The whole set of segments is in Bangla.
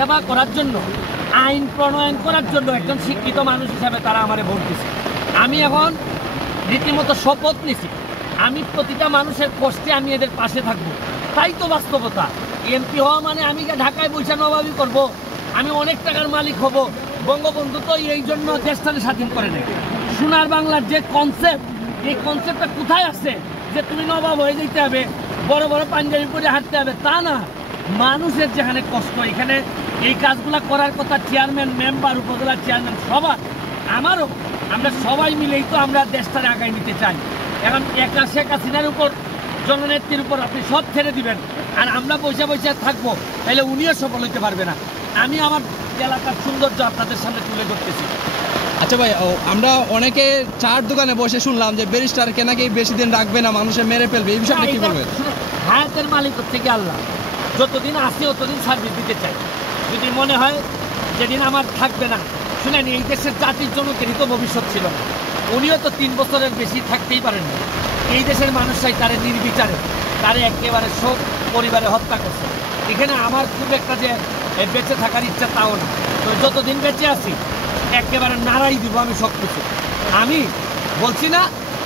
সেবা করার জন্য, আইন প্রণয়ন করার জন্য একজন শিক্ষিত মানুষ হিসাবে তারা আমারে ভোট দিচ্ছে। আমি এখন রীতিমতো শপথ নিছি, আমি প্রতিটা মানুষের কষ্টে আমি এদের পাশে থাকবো। তাই তো বাস্তবতা। এমপি হওয়া মানে আমি ঢাকায় বৈশা নবাবি করব, আমি অনেক টাকার মালিক হব। বঙ্গবন্ধু তো এই জন্য দেশটাকে স্বাধীন করে নেয়। সোনার বাংলার যে কনসেপ্ট, এই কনসেপ্টটা কোথায় আছে যে তুমি নবাব হয়ে যেতে হবে, বড় বড় পাঞ্জাবি পরে হাঁটতে হবে? তা না, মানুষের যেখানে কষ্ট, এখানে এই কাজগুলো করার কথা চেয়ারম্যান, মেম্বার, উপজেলার চেয়ারম্যান সবার, আমারও, আমরা সবাই মিলেই তো আমরা দেশটাকে আগায় নিতে চাই। এখন একা শেখ হাসিনার উপর, জননেত্রীর উপর আপনি সব ছেড়ে দিবেন আর আমরা বসে বসে থাকবো, তাহলে উনিও সফল হইতে পারবে না। আমি আমার এলাকার সৌন্দর্য আপনাদের সামনে তুলে ধরতেছি। আচ্ছা ভাই, আমরা অনেকে চার দোকানে বসে শুনলাম যে ব্যারিস্টারকে নাকি বেশি দিন রাখবে না, মানুষে মেরে ফেলবে, এই বিষয়টা কি বলবেন? হায়াতের মালিক হচ্ছে কি আল্লাহ। যতদিন আসি ততদিন সার্ভিস দিতে চাই। যদি মনে হয় যেদিন আমার থাকবে না, শুনেন, এই দেশের জাতির জনকেরই তো ভবিষ্যৎ ছিল না। উনিও তো 3 বছরের বেশি থাকতেই পারেন না। এই দেশের মানুষরাই তারে নির্বিচারে, তারে একেবারে সব পরিবারে হত্যা করছে। এখানে আমার খুব একটা যে বেঁচে থাকার ইচ্ছা তাও না। তো যতদিন বেঁচে আছি একেবারে নাড়াই দিব আমি সব কিছু। আমি বলছি না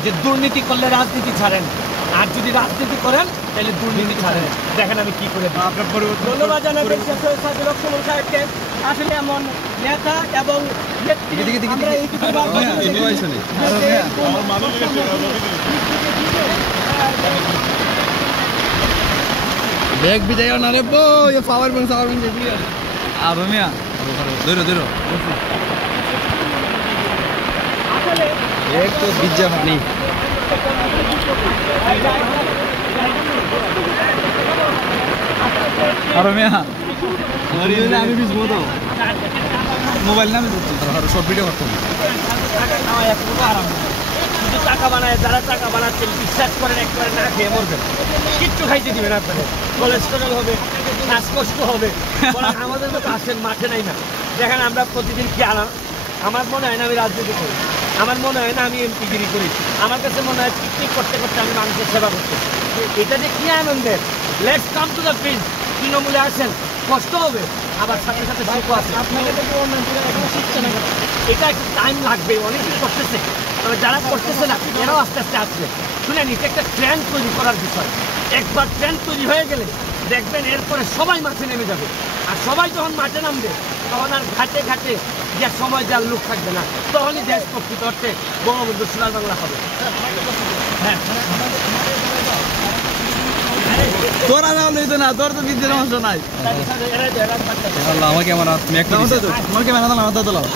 যে দুর্নীতি করলে রাজনীতি ছাড়েন, আর যদি রাজনীতি করেন তাহলে দুর্নীতি ছাড়েন। দেখেন আমি কি করে। ধন্যবাদ জানাবেন সুমন সাহেবকে। আসলে এমন নেতা এবং ব্যাগ বিদায় না রে বই, পাওয়ার ব্যাংক আর মিয়া ধরো ধরো এক তো বিজ্জা পানি আর মিয়া আমি বিজবো তো মোবাইল নামে সব ভিডিও করতাম। শুধু টাকা বানায়, যারা টাকা বানাচ্ছেন বিশ্বাস করেন একবারে না খেয়ে মরবেন, কিচ্ছু খাইতে দিবেন আপনাদের, কোলেস্টেরল হবে, শ্বাসকষ্ট হবে। আমাদের মতো আসেন, মাঠে নাই না। দেখেন আমরা প্রতিদিন কি আনা, আমার মনে হয় না আমি রাজনীতি করি, আমার মনে হয় না আমি এমপিগিরি করি, আমার কাছে মনে হয় পিকনিক করতে করতে আমি মানুষের সেবা করতে। এটা যে কি আনন্দের। Let's come to the field. তৃণমূলে আসেন, কষ্ট হবে, আবার সাথে সাথে সুখ আছে। এটা একটু টাইম লাগবে, অনেকেই করতেছে, তবে যারা করতেছে না এরাও আস্তে আস্তে আসবে। শুনেন, এটা একটা ট্রেন্ড তৈরি করার বিষয়। একবার ট্রেন্ড তৈরি হয়ে গেলে দেখবেন এরপরে সবাই মাঠে নেমে যাবে। আর সবাই যখন মাঠে নামবে তখন আর ঘাটে ঘাটে যে সময় যার লোক থাকবে না, তখনই দেশ প্রকৃত অর্থে বঙ্গবন্ধু সোনার বাংলা হবে। হ্যাঁ, তোরা না লইতো না, তোর তো বিদ্যুৎ সমস্যা নাই। আমাকে আমার তোমাকে মেলা দিলাম, হাত দিলাম।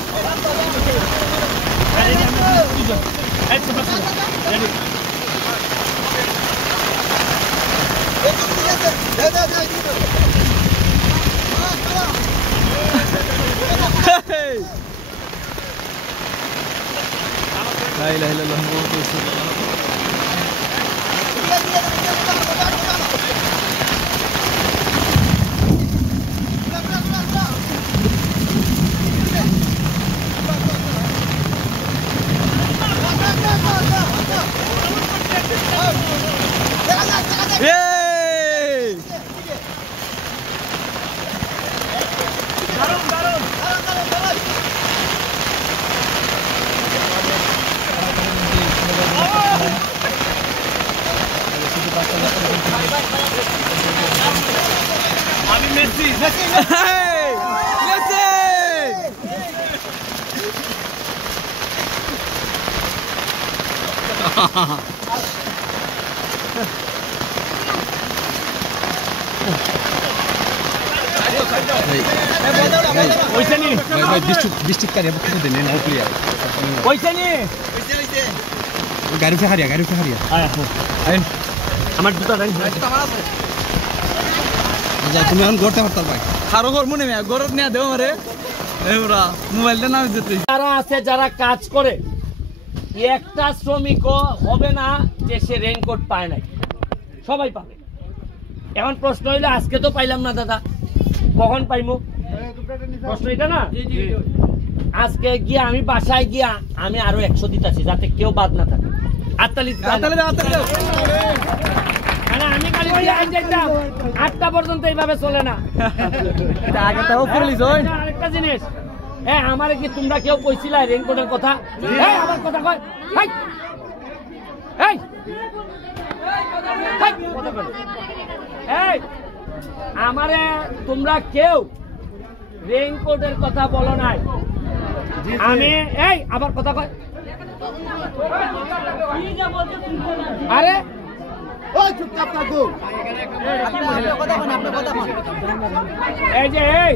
আমি মেসি। গাড়ি ফেহারিয়া আমার জুতা নাই। তুমি এখন করতে পারতাম ভাই, আরো করবো নেমে গরত নিয়ে দেবো রে মোবাইলটা নামে যেতে। যারা আছে, যারা কাজ করে, একটা শ্রমিকও হবে না যে সে রেইনকোট পায় নাই, সবাই পাবে। এখন প্রশ্ন হইলে আজকে তো পাইলাম না দাদা, কখন পাইমু? প্রশ্ন এটা না। আজকে গিয়া আমি বাসায় গিয়া আমি আরো 100 দিতেছি যাতে কেউ বাদ না থাকে। মানে আমি খালি বিয়ায় যাইতাম 8টা পর্যন্ত এইভাবে চলে না। আগে তাও পুলিশ হয় আরেকটা জিনিস, আমারে কি তোমরা কেউ কইছিলা রেইনকোটের কথা? আমার কথা কয়, এই এই কথা কয়, এই আমারে তোমরা কেউ রেইনকোটের কথা বলো নাই। আমি এই আবার কথা কয়, আরে ওই চুপচাপ থাকো এই যে এই